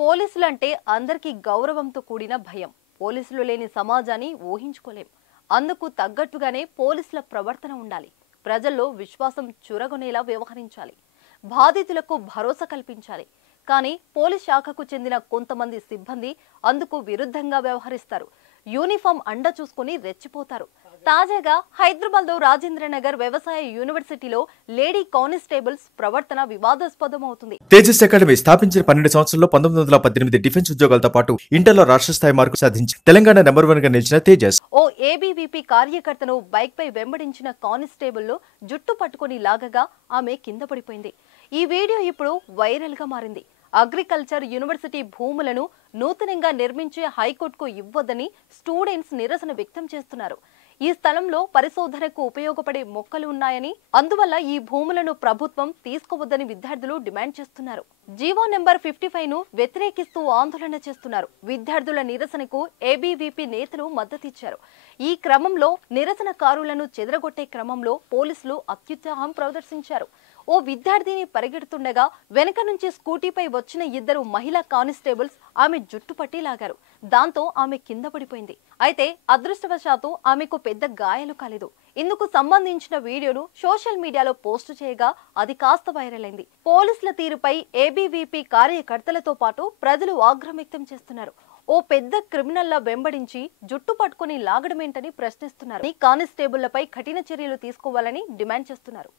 పోలీసులంటే అందరికీ గౌరవంతో కూడిన భయం. పోలీసులు లేని సమాజాన్ని ఊహించుకోలేం. అందుకు తగ్గట్టుగానే పోలీసుల ప్రవర్తన ఉండాలి. ప్రజల్లో విశ్వాసం చురగొనేలా వ్యవహరించాలి. బాధితులకు భరోసా కల్పించాలి. కానీ పోలీస్ శాఖకు చెందిన కొంతమంది సిబ్బంది అందుకు విరుద్ధంగా వ్యవహరిస్తారు. యూనిఫామ్ అండ చూసుకుని రెచ్చిపోతారు. తాజాగా హైదరాబాద్లో రాజేంద్రనగర్ వ్యవసాయ యూనివర్సిటీలో లేడీ కానిస్టేబుల్స్ ప్రవర్తన వివాదాస్పదమవుతుంది. తేజస్ అకాడమీ స్థాపించిన 12 సంవత్సరాల్లో 1918 డిఫెన్స్ ఉద్యోగాలతో పాటు ఇంటర్లో రాష్ట్ర స్థాయి మార్కులు సాధించి తెలంగాణ నెంబర్ 1 గా నిలిచిన తేజస్ ఓ ఏబీవీపీ కార్యకర్తను బైక్ పై వెంబడించిన కానిస్టేబుల్ జుట్టు పట్టుకుని లాగగా ఆమె కింద పడిపోయింది. ఈ వీడియో ఇప్పుడు వైరల్ గా మారింది. అగ్రికల్చర్ యూనివర్సిటీ భూములను నూతనంగా నిర్మించే హైకోర్టుకు ఇవ్వొద్దని స్టూడెంట్స్ నిరసన వ్యక్తం చేస్తున్నారు. ఈ స్థలంలో పరిశోధనకు ఉపయోగపడే మొక్కలు ఉన్నాయని, అందువల్ల ఈ భూములను ప్రభుత్వం తీసుకోవద్దని విద్యార్థులు డిమాండ్ చేస్తున్నారు. జీవో నెంబర్ 55 ను వ్యతిరేకిస్తూ ఆందోళన చేస్తున్నారు. విద్యార్థుల నిరసనకు ఏబీవీపీ నేతలు మద్దతిచ్చారు. ఈ క్రమంలో నిరసనకారులను చెదరగొట్టే క్రమంలో పోలీసులు అత్యుత్సాహం ప్రదర్శించారు. ఓ విద్యార్థిని పరిగెడుతుండగా వెనక నుంచి స్కూటీపై వచ్చిన 2 మహిళా కానిస్టేబుల్స్ ఆమె జుట్టు పట్టి లాగారు. దాంతో ఆమె కింద పడిపోయింది. అయితే అదృష్టవశాత్తు ఆమెకు పెద్ద గాయాలు కాలేదు. ఇందుకు సంబంధించిన వీడియోను సోషల్ మీడియాలో పోస్టు చేయగా అది కాస్త వైరల్ అయింది. పోలీసుల తీరుపై ఏబీవీపీ కార్యకర్తలతో పాటు ప్రజలు ఆగ్రహం వ్యక్తం చేస్తున్నారు. ఓ పెద్ద క్రిమినల్లా వెంబడించి జుట్టు పట్టుకుని లాగడమేంటని ప్రశ్నిస్తున్నారు. కానిస్టేబుళ్లపై కఠిన చర్యలు తీసుకోవాలని డిమాండ్ చేస్తున్నారు.